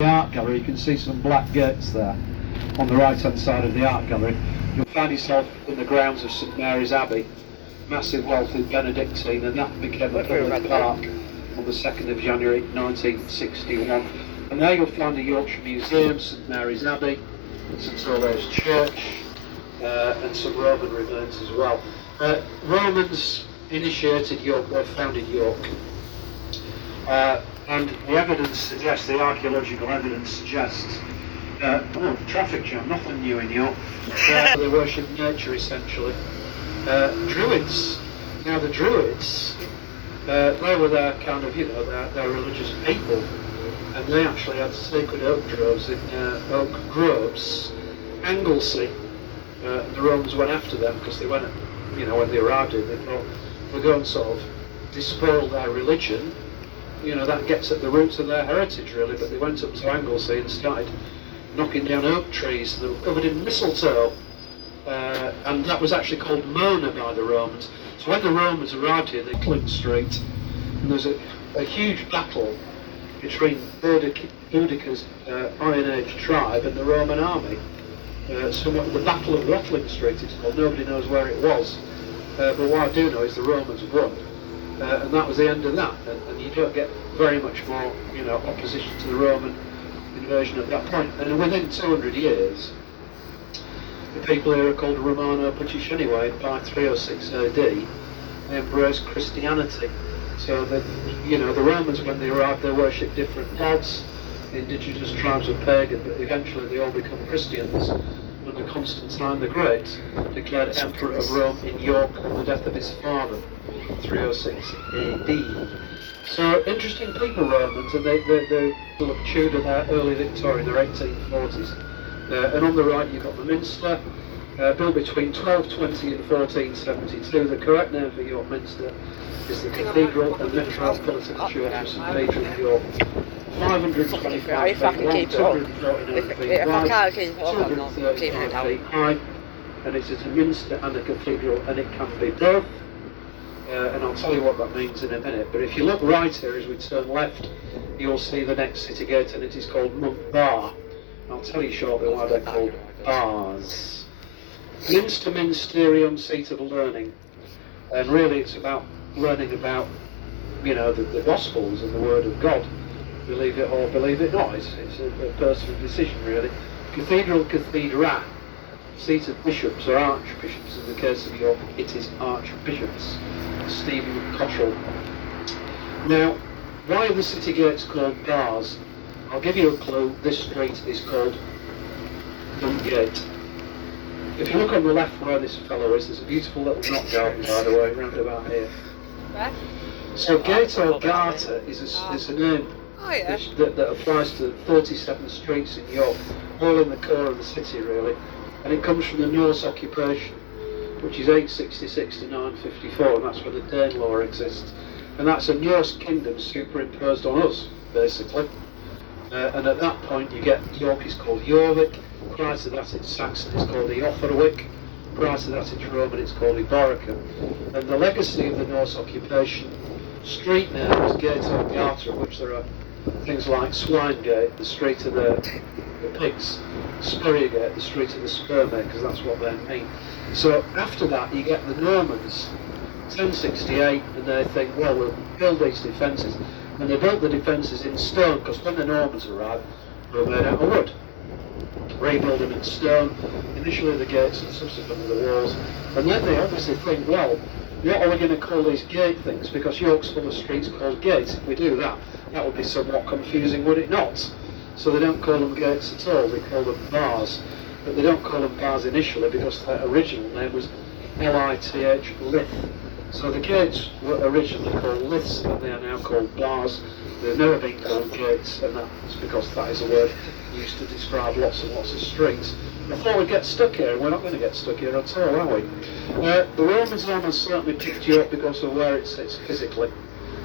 The art gallery, you can see some black gates there on the right hand side of the art gallery. You'll find yourself in the grounds of St Mary's Abbey, massive wealthy Benedictine, and that became a public park on the 2nd of January 1961. And there you'll find a Yorkshire Museum, St Mary's Abbey, St Olave's Church, and some Roman remains as well. Romans initiated York, or founded York. And the evidence suggests, the archaeological evidence suggests, traffic jam, nothing new in York. They worship nature essentially. Druids, now the Druids, they were their kind of, their religious people, and they actually had sacred oak groves Anglesey. The Romans went after them because they went, when they arrived here, they thought we're going to sort of despoil their religion. That gets at the roots of their heritage really, but they went up to Anglesey and started knocking down oak trees that were covered in mistletoe, and that was actually called Mona by the Romans. So when the Romans arrived here, they Clint Street, and there was a huge battle between Boudicca's Iron Age tribe and the Roman army. So the Battle of Watling Street it's called, nobody knows where it was, but what I do know is the Romans won. And that was the end of that, and you don't get very much more, opposition to the Roman invasion at that point. And within 200 years, the people here are called Romano-British anyway. By 306 AD, they embraced Christianity. So that, the Romans, when they arrived, they worshipped different gods. The indigenous tribes were pagan, but eventually they all become Christians. Under Constantine the Great, declared Emperor of Rome in York on the death of his father, 306 AD. So interesting people, Romans, and they sort of Tudor, their early Victorian, their 1840s. And on the right you've got the Minster, built between 1220 and 1472. The correct name for York Minster is the Cathedral and Metropolitan Church of St Peter of York. 525 feet long, 249 feet wide, 235 feet high, and it's a minster and a cathedral, and it can be both. And I'll tell you what that means in a minute. But if you look right here as we turn left, you'll see the next city gate, and it is called Monk Bar. I'll tell you shortly why they're called bars. Minster, Ministerium, seat of learning, and really it's about learning about, the Gospels and the Word of God. Believe it or believe it not, it's a personal decision really. Cathedral, Cathedra, seat of bishops or archbishops. In the case of York, it is archbishops. Stephen Cottrell. Now, why are the city gates called bars? I'll give you a clue. This street is called Gate. If you look on the left where this fellow is, there's a beautiful little knot garden, by the way, round about here. Where? So Gate or Garter is a name that applies to 37 streets in York, all in the core of the city really, and it comes from the Norse occupation, which is 866 to 954, and that's when the Danelaw exists, and that's a Norse kingdom superimposed on us basically. And at that point you get York is called Jorvik, prior to that it's Saxon, it's called Eoferwick, prior to that it's Roman, it's called Eborca. And the legacy of the Norse occupation, street names, Gate or Garter, of which there are things like Swinegate, the street of the pigs, Spurriergate, the street of the spermakers, that's what they mean. So after that you get the Normans, 1068, and they think, well, we'll build these defences. And they built the defences in stone, because when the Normans arrived, they were made out of wood. Rebuild them in stone, initially the gates and subsequently the walls. And then they obviously think, well, what are we going to call these gate things? Because York's full of streets called gates. If we do that, that would be somewhat confusing, would it not? So they don't call them gates at all, they call them bars. But they don't call them bars initially because their original name was Lith, Lith. So the gates were originally called liths, and they are now called bars. They've never been called gates, and that's because that is a word used to describe lots and lots of streets. Before we get stuck here, and we're not going to get stuck here at all, are we? The Romans almost certainly picked you up because of where it sits physically,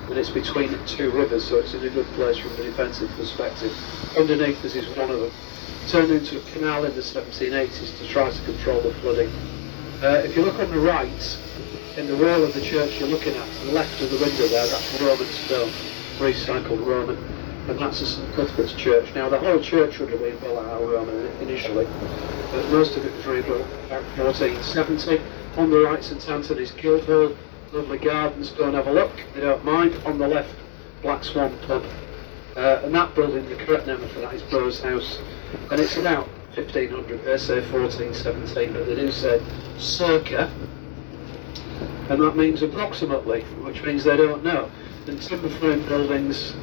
and it's between two rivers, so it's in a good place from a defensive perspective. Underneath us is one of them. Turned into a canal in the 1780s to try to control the flooding. If you look on the right, in the wall of the church you're looking at, to the left of the window there, that's Roman stone, recycled Roman. and that's a St Cuthbert's church. Now the whole church would have been built out of Roman initially, but most of it was rebuilt about 1470. On the right, St Anthony's Guildhall, lovely gardens, go and have a look, they don't mind. On the left, Black Swan pub, and that building, the correct name for that is Burroughs House, and it's about 1500, they say 1417, but they do say circa, and that means approximately, which means they don't know. And timber frame buildings,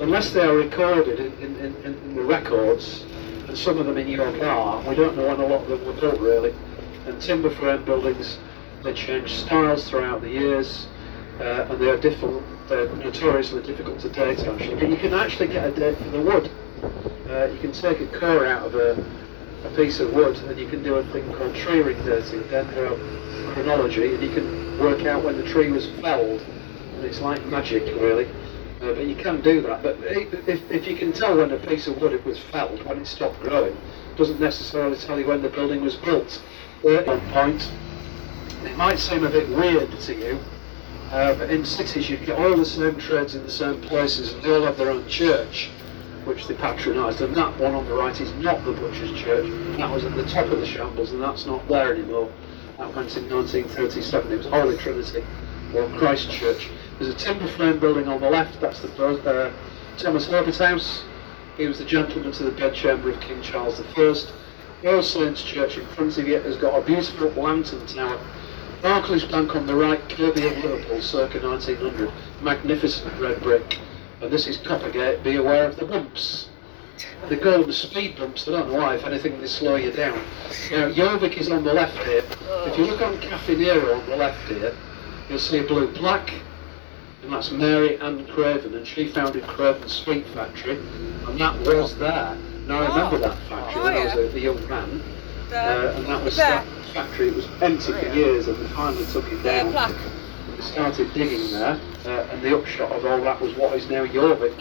unless they are recorded in the records, and some of them in York are, we don't know when a lot of them were built really. And timber frame buildings, they change styles throughout the years, and they're notoriously difficult to date actually. But you can actually get a date for the wood. You can take a core out of a piece of wood, and you can do a thing called tree ring dating, dendrochronology, and you can work out when the tree was felled. And it's like magic really. But you can do that. But if you can tell when a piece of wood was felled, when it stopped growing, it doesn't necessarily tell you when the building was built. At one point, it might seem a bit weird to you, but in cities you get all the same trades in the same places, and they all have their own church, which they patronised. And that one on the right is not the Butcher's Church. That was at the top of the shambles, and that's not there anymore. That went in 1937. It was Holy Trinity, or Christ Church. There's a timber frame building on the left, that's the Thomas Herbert House. He was the gentleman to the bedchamber of King Charles I. All Saints Church in front of you has got a beautiful lantern tower. Barclays Bank on the right, Kirby of Liverpool, circa 1900. Magnificent red brick. And this is Coppergate, be aware of the bumps. They call them speed bumps, I don't know why, if anything they slow you down. Now, Jorvik is on the left here. If you look on Cafe Nero on the left here, you'll see a blue plaque. And that's Mary Ann Craven, and she founded Craven Sweet Factory, and that was there. Now I remember that factory when I was a young man, and that was that factory. It was empty for years, and they finally took it down. They started digging there, and the upshot of all that was what is now Jorvik.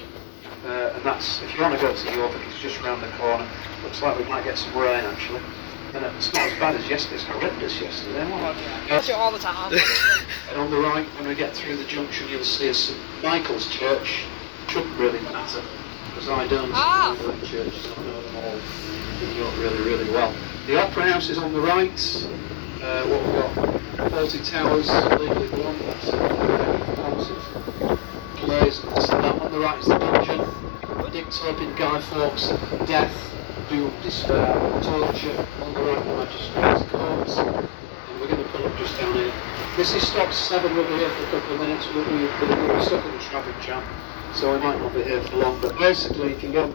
And that's, if you want to go to Jorvik, it's just round the corner. Looks like we might get some rain actually. And it's not as bad as yesterday, it's horrendous yesterday, wasn't it? I watch it all the time. And on the right, when we get through the junction, you'll see a St Michael's Church. Shouldn't really matter, because I don't know the churches, I know them all in York really well. The Opera House is on the right. What we've got, 40 towers, legally belong, that's plays, and that on the right is the dungeon. Dick Turpin, Guy Fawkes, Death, Doom, Despair, Torture, on the right the Magistrate's Courts, and we're going to pull up just down here. This is stop 7, we'll be here for a couple of minutes, we're stuck in the traffic jam, so we might not be here for long, but basically you can go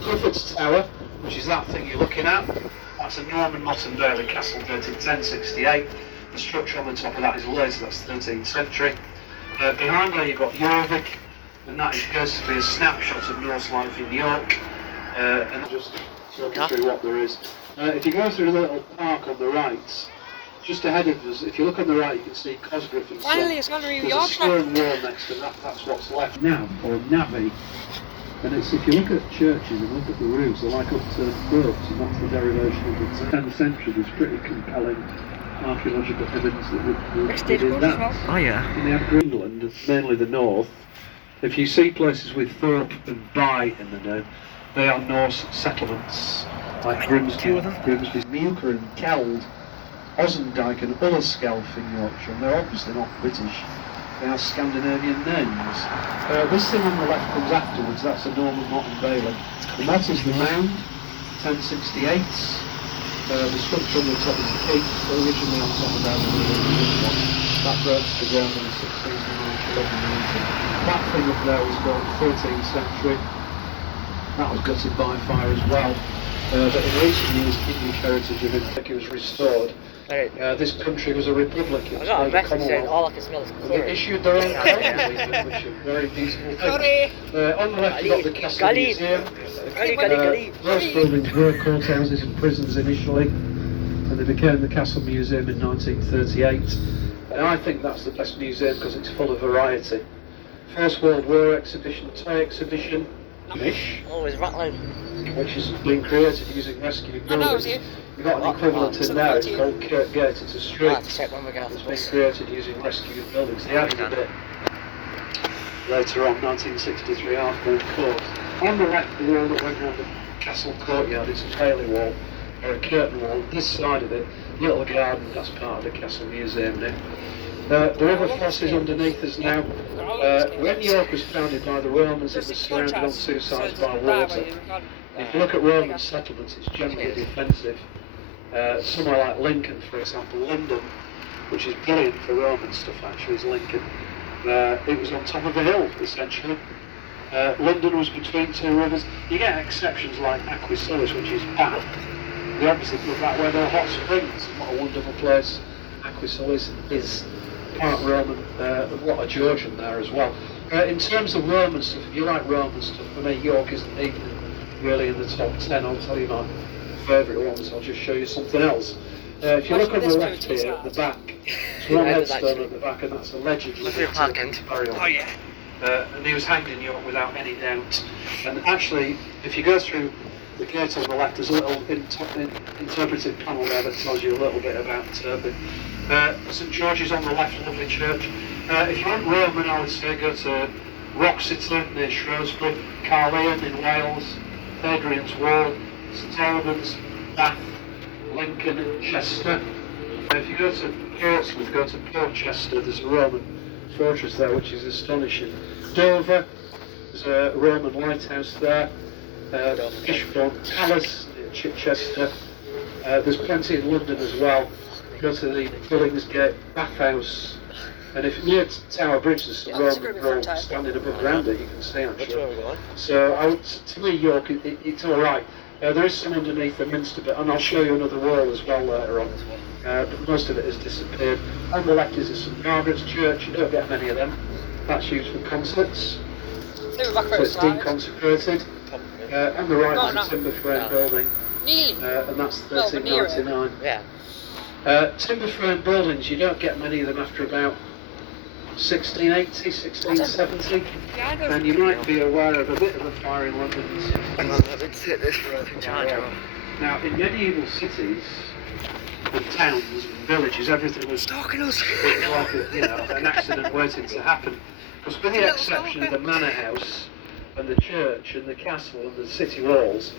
Clifford's Tower, which is that thing you're looking at. That's a Norman Motte and Bailey castle dated 1068. The structure on the top of that is later, that's 13th century. Behind there you've got Jorvik, and that is basically a snapshot of Norse life in York, and just talking through what there is. If you go through the little park on the right, just ahead of us, if you look on the right you can see Cosgriff and Finally, it's going to be There's a stone wall next to that, that's what's left. Nav, or Navy, and it's, if you look at churches and look at the roofs, they're like upturned boats, and that's the derivation of the 10th century. There's pretty compelling archaeological evidence that would in that. Oh yeah. And they have Greenland, mainly the north. If you see places with Thorpe and By in the name, they are Norse settlements, like Grimsby, Muker and Keld, Osendijk and Ullerskelf in Yorkshire, and they're obviously not British, they are Scandinavian names. This thing on the left comes afterwards, that's a Norman Motte and Bailey, and that is the mound, 1068. The structure on the top is the keep, originally on top of that one. That broke to the ground in the 16th and 1190. That thing up there was built 13th century. That was gutted by fire as well. But in recent years, English heritage of it was restored. This country was a republic. I got a message saying all I can smell is curry. They issued their own currency, which are very beautiful things. On the left, you've got the Castle Museum. Those buildings were courthouses and prisons initially, and they became the Castle Museum in 1938. And I think that's the best museum because it's full of variety. First World War exhibition, toy exhibition, Always rattling. which has been created using rescue buildings. We've got an equivalent in there, it's called Kirk Gate, it's a street that's been created using rescue buildings. They added a bit later on, 1963 Art Course. On the left, the wall that went around the castle courtyard, it's a paley wall, or a curtain wall. This side of it, little garden, that's part of the castle museum now. The other fosses underneath us now. When York was founded by the Romans, it was surrounded on two sides by water. If you look at Roman settlements, it's generally defensive. Somewhere like Lincoln, for example, London, which is brilliant for Roman stuff actually, is Lincoln. It was on top of a hill, essentially. London was between two rivers. You get exceptions like Aquisilis, which is Bath, the opposite of that, where there are hot springs. What a wonderful place. Aquisilis is part Roman, a lot of Georgian there as well. In terms of Roman stuff, if you like Roman stuff, for me York isn't even really in the top 10. I'll tell you my favourite ones. I'll just show you something else. If you look on the left here, at the back, there's one headstone at the back, and that's allegedly burial. Oh yeah. And he was hanged in York without any doubt. And actually, if you go through the gate on the left, there's a little interpretive panel there that tells you a little bit about Turpin. St George's on the left, lovely church. If you want Roman, I would say go to Wroxeter near Shrewsbury, Carleon in Wales, Hadrian's Wall, St Albans, Bath, Lincoln and Chester. If you go to Portsmouth, go to Portchester, there's a Roman fortress there which is astonishing. Dover, there's a Roman lighthouse there. Fishbourne Palace near Chichester. There's plenty in London as well. Go to the Billingsgate Bathhouse, and if near Tower Bridge there's some Roman wall standing above ground it, you can see actually. So to me York, it's all right. There is some underneath the Minster bit, and I'll show you another wall as well later on. But most of it has disappeared. On the left is a St Margaret's Church. You don't get many of them. That's used for concerts. So it's deconsecrated. On the right is a timber frame building, and that's 1399. Timber frame buildings, you don't get many of them after about 1680, 1670, and you might be aware of a bit of a fire in London. Now, in medieval cities and towns and villages, everything was like an accident waiting to happen. Because with the exception of the manor house and the church and the castle and the city walls,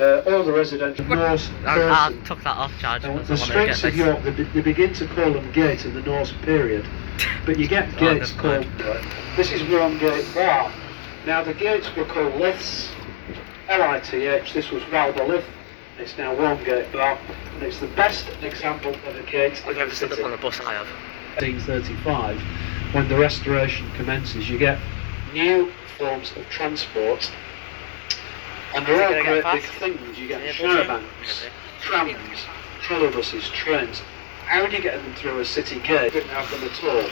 all the residential Norse I took that off charge. the streets of York, they begin to call them gates in the Norse period, but you get gates called, this is Romgate Bar. Now the gates were called liths, L-I-T-H, this was Waldolith, it's now Romgate Bar, and it's the best example of a gate I've never stood up on the bus I have. 1835, when the restoration commences, you get new forms of transport. And they're all great big things. You get charabancs, trams, trolleybuses, trains. How do you get them through a city gate? You didn't have them at all.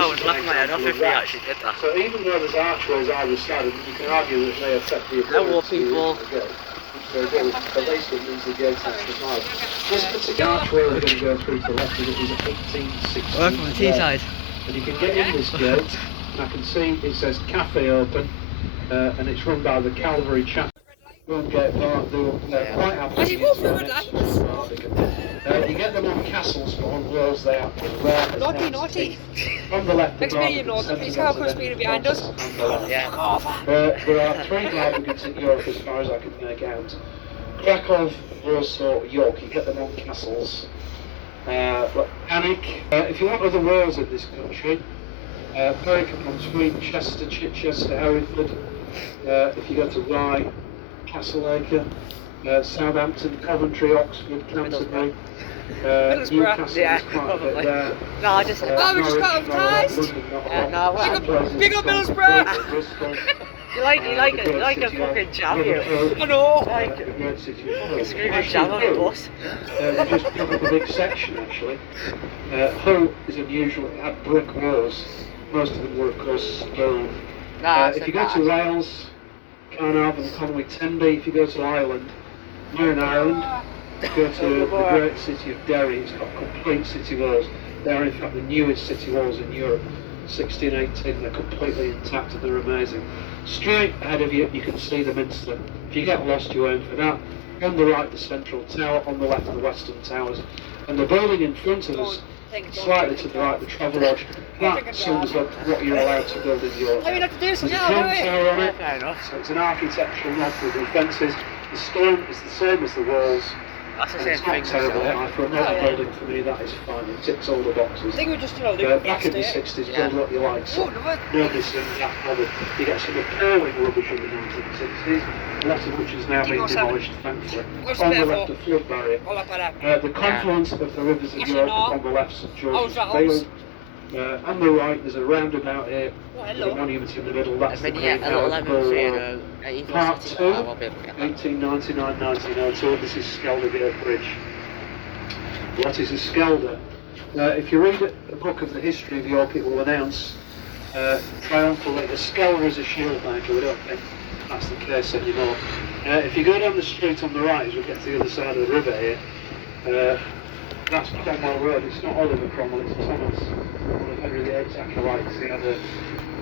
I was laughing my head off if we actually did that. So even though there's archways either side, you can argue that they affect the ability to gate. At least it means the gate has survived. This particular archway we're going to go through to the left of it is 1860. Work from the Teesside. And you can get in this gate, and I can see it says Cafe Open, and it's run by the Calvary Chapel. Romgate Bar, they were quite happy to use their next you get them on castles, but on walls they are rare. Naughty. On the left, Next minute you know, please how comes being behind us. Yeah. There are three Barbicanes in Europe as far as I can make out. Krakow, Warsaw, York, you get them on castles. Panic. If you want other wars in this country, Berwick-upon-Tweed, Chester, Chichester, Hereford. If you go to Rye, Castleacre, Southampton, Coventry, Oxford, Canterbury, Newcastle is quite a bit there. No, I just said we just got advertised. Big up Middlesbrough. You like a fucking jam, you. I know. Like a screaming jam on the bus. We just took up a big section actually. Hull is unusual, it had brick walls. Most of them were of course stone. If you go to Wales, Carnarvon, Conway, Tenby. If you go to Ireland, you're in Ireland. Go to the great city of Derry, it's got complete city walls. They're in fact the newest city walls in Europe, 1618, they're completely intact and they're amazing. Straight ahead of you, you can see the Minster. If you get lost, you aim for that. On the right, the Central Tower, on the left, the Western Towers. And the building in front of us Slightly to the right, the travel lodge. That sums up what you're allowed to build in your I mean, I have to do some There's a now, gym don't tower on Yeah, it, fair enough. so it's an architectural nod with the fences. The stone is the same as the walls. That's the And same it's not thing. terrible. So, For a modern building, for me, that is fine. It ticks all the boxes. I think we just do Back in the 60s, Yeah. build what you like. So Oh, no, nobody's saying that bothered. You get some appalling rubbish in the 1960s, a lot of which has now been 207. demolished, thankfully. What's On the there left, for? a flood barrier. all up at that. The confluence of the rivers of Yes or York no? on the left, St George's How's that, Field. On the right, there's a roundabout here. Oh, With a hello. monument in the middle. That's the I've been here Green at Howard 11 Bull for Road. Evo Part City. 2, I won't be able to get that. 1899-1902. This is Skeldergate Bridge. What is a Skelder? If you read a book of the history of York, it will announce triumphantly, a Skelder is a shield maker. We don't think that's the case anymore. If you go down the street on the right, as we get to the other side of the river here, that's Cromwell Road. It's not Oliver Cromwell, it's Thomas, one of Henry VIII's acolytes.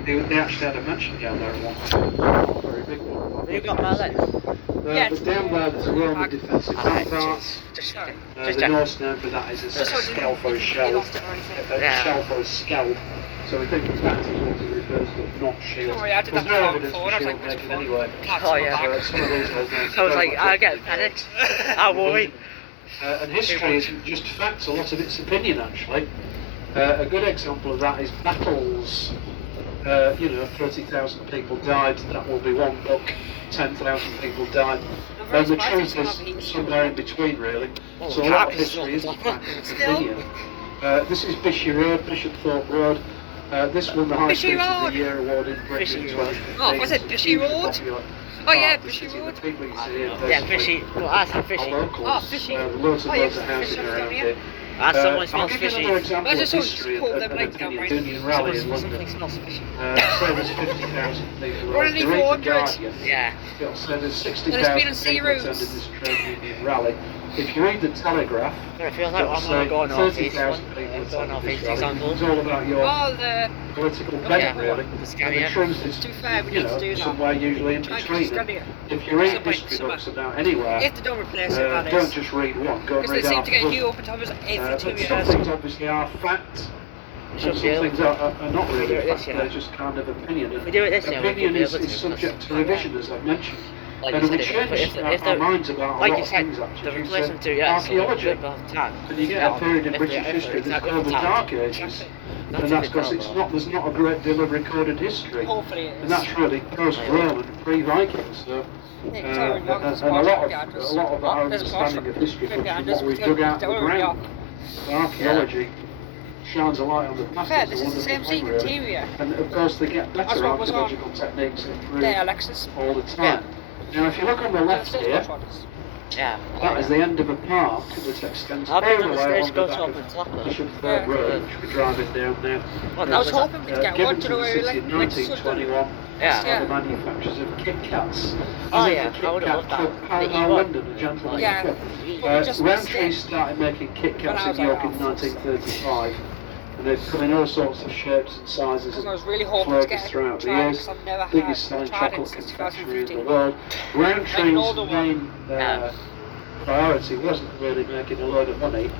They actually had a mansion down there at one point. Not a very big one. Have you got my legs? But down there there's a Roman defensive Alright, ramparts. just The check. Norse name for that is a skell for a shell. A Yeah. shell for a skeld. So we think that is what it refers to, not shield. Sorry, I did There's that no before, evidence for I was shield like, making which anyway. Oh, yeah. Some of these old names I was don't like, look I like get it. panicked. I worry. And history isn't just facts, a lot of it's opinion actually. A good example of that is battles. 30,000 people died, that will be one book, 10,000 people died. And the truth is somewhere in between really. Oh, So a lot of that is history isn't not- fact, it's Still? opinion. This is Bishop Road, Bishop Thorpe Road. This won the High Bishy Street of Road. the Year award in Britain in Bishy 2015. Oh, was it It's Bishy hugely Road? popular. Oh, yeah, The Bishy city, Road. the people you see here Yeah, basically fishy. Well, I said are fishy. locals. Oh, fishy. Loads and Oh, yeah, loads of housing fish around down here. here. Someone I'll smells give you fishy. another example Where's of the history called of them an like down opinion. right? Union Rally in Something London. smells fishy. So there's 50,000 people. We're only The Reagan 400. Guardian. Yeah. So there's There's 60,000 been in sea people routes. attended this trade union rally. If you read the Telegraph, It feels like it'll I'm say going north east 30,000 one. people Going attended north this east rally. example. It's all about your Oh, the political Yeah. bent, really. The And scam, the yeah. truth is, To be fair, we you need to know, do that. somewhere usually in Try to between. study it. If you read Some point, history some books about anywhere, If they don't replace it, that don't is. just read one, go and Because read they seem half to the get book. you open topics every 2 But some years. things obviously are fact, and Should some be able things to. are not We do really it this fact, year. they're just kind of opinion. If we do it this year, we Opinion could be is, able is to, subject to because- revision, as I've mentioned. Like And you we said, change if our the minds about a like lot you of said, things the actually. replacement to yeah, Archaeology. time. And you get a period in British history that's called the Dark Ages. And that's because there's not a great deal of recorded history. Hopefully it And is. that's really post-Roman, pre-Vikings. So, Yeah, and sorry, York, a there's lot more of Yorkers. our There's understanding more of history comes York, from there's what we more dug out of the York. ground. So archaeology shines a light on the past. Fair, It's a this is the wonderful same thing, thing really. interior. And of course they get That's better what was on archaeological techniques improved there, Alexis. all the time. Now if you look on the left There's here, much others. Yeah. that is the end of a park that extends all I've been the on the way stage on the go back to of open top. Bishop Yeah. Third Road, which we're driving down now. What, I that was was hoping we'd get Given one to to the the way city in like 1921 Yeah. Yeah. by the manufacturers of Kit Kats. Oh, Is it yeah, the Kit I would've Kat loved that. Club, Pall The Mall E1. London, a gentleman's Yeah. club. But we just missed Roundtree it. started making Kit When Kats I was in York like, in oh, 1935, and they've come in all sorts of shapes and sizes Because and I was really hoping to flavours get throughout the Trident, years. because I've never Biggest had selling Trident chocolate since confectionery in the 2015. world. Like an Roundtree's older one. main priority wasn't really making a load of money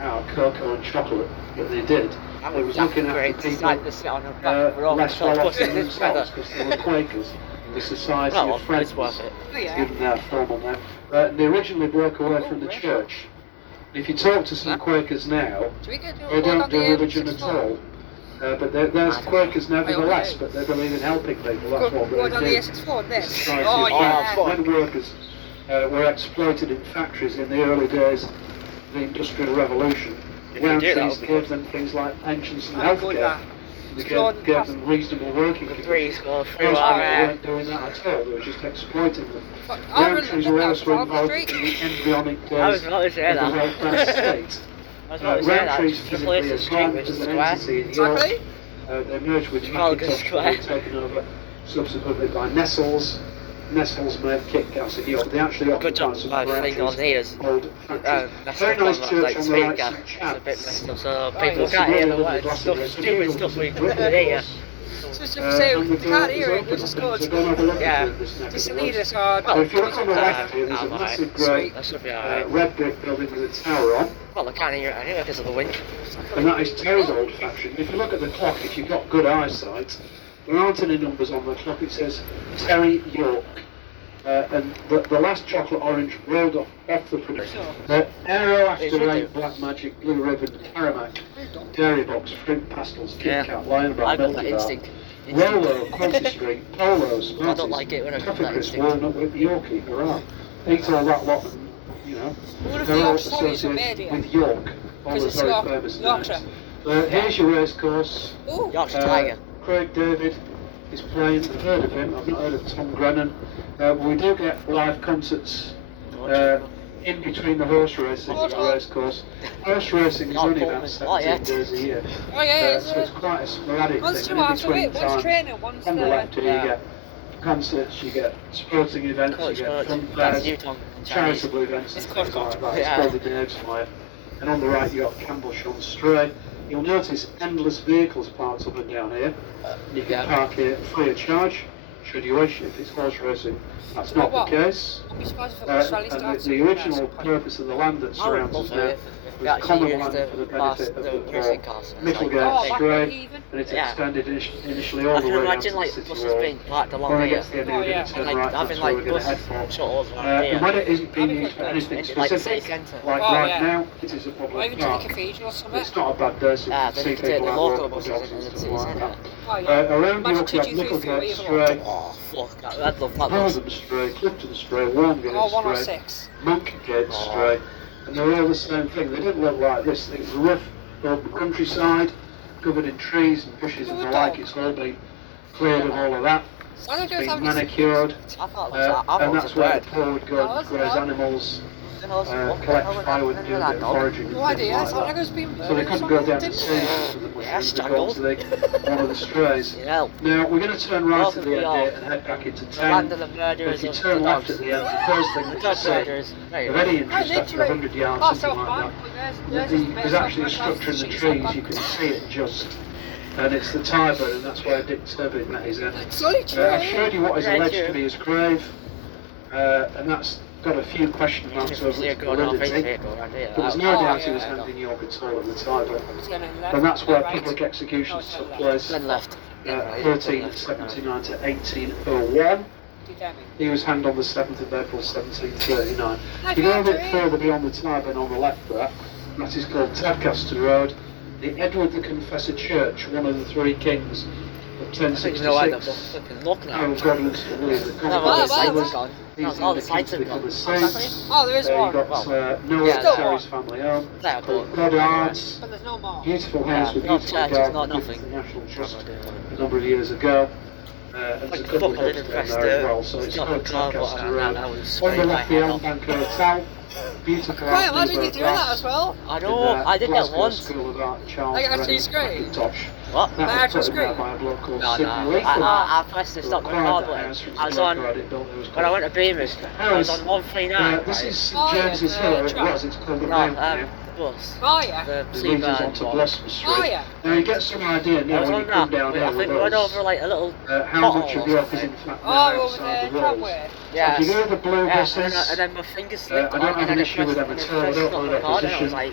out of cocoa and chocolate, but they did. That They was was looking great. after It's people like to sit on a back for all less the well off pushing than this weather. themselves because they were Quakers. The Society Well, of Friends it's worth it. Oh, yeah. given their formal name. They originally broke away from the church. If you talk to some Quakers now, Do we get to they walk don't on do the religion at 64? all. But there's Quakers nevertheless, but they believe in helping people. That's what Go they down the do. S100, The this. Society Oh, of yeah. Friends. When workers were exploited in factories in the early days of the Industrial Revolution, If you do that, Roundtrees that'll be gave good. them things like pensions and I'm good healthcare. at They Exploring gave past- them reasonable working The conditions. breeze go through Most people our weren't doing that at all, they were just exploiting them. Fuck, I really Roundtrees did were that also on involved Street. in the embryonic I days was about to say of the that. welfare state. I was about to say that. Roundtree's The physically place is as street, long which as is an square. entity in York. Exactly. They merged with Trafalgar Macintosh, Square. and were taken over subsequently by Nestles. Nestles made Kit Kats in York. They actually Good job, occupied some I think on Roundtree's ears. old factories. That's Very nice like church on the right, speaker. St. It's a bit Chad's. messed up, so Oh, people yeah. can't hear the Lovely words. glass of Stuff, red. stupid stuff we Brick couldn't hear. walls. So you can't hear it, which is good. Yeah. Just need it hard. So if you look on the left here, there's a alright. massive grey That should be alright. red brick building with a tower on, Well, I can't hear it anyway because of the wind. and that is Terry's old factory. If you look at the clock, if you've got good eyesight, there aren't any numbers on the clock. It says Terry York. And the last chocolate orange rolled off the production. Aero After Eight, Black Magic, Blue Ribbon, Taramac, Dairy Box, Fruit Pastels, Kit Kat, Lion Bar, I got that Milky Bar, instinct. Rolo, Quality Street, Polo, Smarties, I don't like it when I got Coffee that Crisp, instinct. Walnut with Yorkie, hurrah. Eat all that lot, and, you know, What if they're the all Yorkshire Terriers are associated made here? with York, all Because the it's very York- famous Yorkshire. names. Here's your race course. Ooh. Yorkshire Tiger. Craig David is playing. I've heard of him. I've not heard of Tom Grennan. We do get live concerts in between the horse racing and the race course. Horse racing is only about 17 days a year. Oh yeah, So it's quite a sporadic one's thing. too In after between it, one's time, training, one's on the left here Yeah. you get concerts, you get sporting events, you get fun That's fairs, Newton. charitable events and It's things called like that. Yeah. It's called the Dave's Fire. And on the right you got Campbellshire Stray. You'll notice endless vehicles parked up and down here. You can park here free of charge, should you wish, if it's horse racing. That's not the case. I'd be surprised if it was rally And starts. the original purpose of the land that I would surrounds us love now it if we was common actually land used for the the past benefit of the the racing cars. Middlegate Oh, back Stray, even? and it's Yeah. extended initially all I the can way down to imagine the like city buses wall. being parked along When it here. gets to the end, Oh, we're going yeah. to turn And like right, that's having where we're like going to head buses for. shuttles around And when here. it isn't being That'd be used for quite anything nice. Like the city specific, centre. like Oh, right yeah. now, it is a Or public even to the park. cathedral or something. It's not a bad day, so you Ah, can then see you can take people the out local walking buses dogs in and the stuff city like centre. that. Oh yeah. Around Imagine York, you have 223 Middlegate for Stray, Oh fuck, I'd love that bus. Northern Stray, Clifton Stray, Wormgate Oh, Stray, 106. Monkeygate Oh. Stray, and they're all the same thing. They didn't look like this. It was rough open countryside, covered in trees and bushes and the like. It's all been cleared of all of that. I don't It's know if been I'm manicured, I thought it was and that's where the bird. poor would go Oh, and graze animals, collect firewood and do a bit of foraging and no idea. things I like thought that. it was being So they couldn't go down to sea didn't for the Yeah, mushrooms to go to one of the strays. You know, Now we're going to turn right Both at of the the end all- here and head back into the town. land of the But murderers if you of the turn left dogs. at the end, the first thing The that you dog see murderers. Very of right. any interest after 100 yards, Oh, so something like far. that, there's actually a structure in the trees, you can see it just, and it's the Tyburn, and that's where Dick Turbin met his end. It's only true. I've showed you what is Yeah, alleged true. to be his grave, and that's got a few question marks over its validity. But there's no Oh, doubt he was yeah. hanged in York at all at the Tyburn. And And that's where public executions took place, Then left. 1379 to 1801. He was hanged on the 7th of April 1739. If you go a bit further beyond the Tyburn on the left there, that is called Tadcaster Road. The Edward the Confessor Church, one of the three kings of I think you know why the 1066. fucking look now. Harold Godwin's to William the No, well, Conqueror. the sites well, are gone. These No, are all the the sites kings are become gone. the saints. Oh, there is You one. got Noah Yeah. Terry's family home, There, called but- Goddard's. But there's no more. Beautiful house with no beautiful churches, garden, not given to nothing. the National Trust a number of years ago. And there's a Like, couple fuck, of I books didn't down press there as the- well, so it's it's not called the car, but Tadcaster that Road. was On straight the my left, the head Elm off. Bank Hotel. Beautiful Right, house, imagine you Newburgh doing that Glass. as well. I And, know, I did that Glasgow once. School of Art, Charles Like, actually Brennan screen? Mackintosh. What? That actual was put in there screen? by a bloke called No, Sidney no. Leatham. I pressed the stop Acquired record that button. house from I was some on, bloke who had it built. It was when I called went to Beamers, I was on 139. This right? is St Oh, yeah, James's the Hill, or it track. was, it's called the No, Mount now. bus. Oh yeah. The It leads us Seaburn onto one. Blossom Street. Oh yeah. Now you get some idea I now was when on you come that. down I here think with we went us, over like a little how much pothole of or York is something. in fact Oh, now over outside the the walls. tramway. Yeah. If you go to the blue Yeah, buses, and then my finger slipped I on, don't have and an then I issue with them pressed- at all. I pressed don't stop mind record, and I was opposition. like,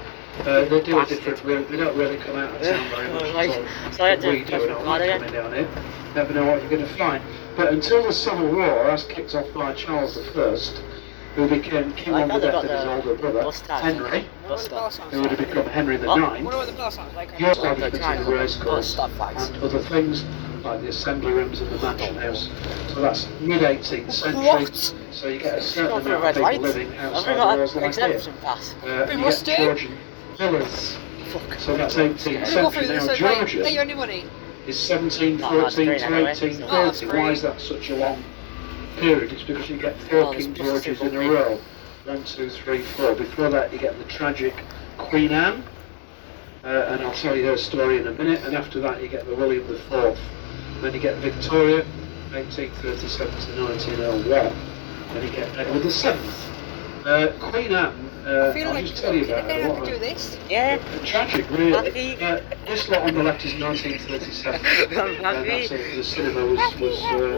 they do a bastard. different route. They don't really come out of town very much Like, at all. so I had to We do press it record all again. coming down here. Never know what you're going to find. But until the Civil War, as kicked off by Charles I, who became king I on the know they death got of his the older brother, bus tax. Henry, Bus stop. who would have become Henry the What? I Ninth. wonder what the bell sounds like. York The added to triangle, the race bus course stop facts. and other things like the assembly rooms and the mansion house. So that's mid-18th century. What? So you get a certain Got a amount of red people light. living I've outside the got walls an like here. exemption pass. We You must get do. Georgian villas. Fuck. So that's 18th Can we go century. through this? Now Like, pay Georgia you any money? is 1714 No, that's to great anyway. 1830. Oh, that's Why great. is that such a long period? It's because you get Oh, four there's King buses Georges in a involved. row. 1, 2, 3, 4. Before that you get the tragic Queen Anne. And I'll tell you her story in a minute. And after that you get the William IV. Then you get Victoria, 1837 to 1901. Then you get Edward VII. Queen Anne I feel I'll like just tell you did about they it. ever What do this? Yeah. tragic, really. Happy. This lot on the left is 1937. I'm happy. The cinema was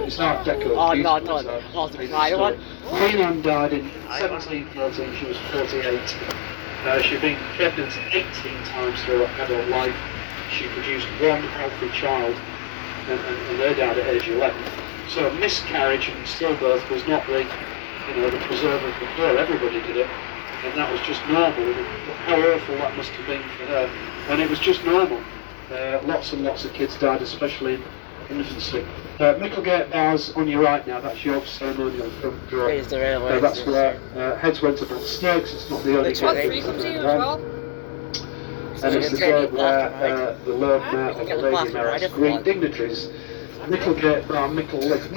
it's an Art Deco. Oh, no, beautiful no. inside. Oh, the Amazing Pride story. one. Queen Anne died in 1714. She was 48. She'd been pregnant 18 times through her adult life. She produced one healthy child, and they died at age 11. So a miscarriage and stillbirth was not the preserve of the poor. Everybody did it, and that was just normal. How awful that must have been for her, and it was just normal. Lots and lots of kids died, especially in infancy. Micklegate Bars on your right now, that's your ceremonial front door. Is the railway. That's where heads went up on snakes. It's not the only Literally. Oh, gate three comes that's here around. as well. And it's the gate where the Lord Mayor and the Lady Mayor's green dignitaries. Micklegate Bar, Micklegate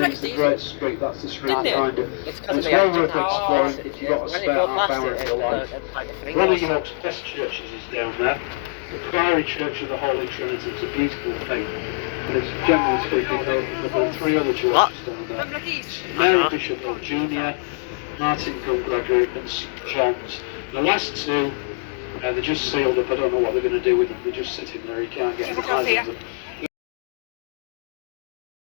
means the Great Street, that's the street Didn't it? behind it. It's And it's well worth exploring if you've got a spare half hour of your life. One of York's best churches is down there. The Priory Church of the Holy Trinity. It's a beautiful thing. And it's generally speaking, there are three other churches down there. Remember these? Mary Bishop of Junior, Martin Gunn Gregory and St John's. The last two, they're just sealed up. I don't know what they're going to do with them. They're just sitting there. You can't get Keep it inside here. them.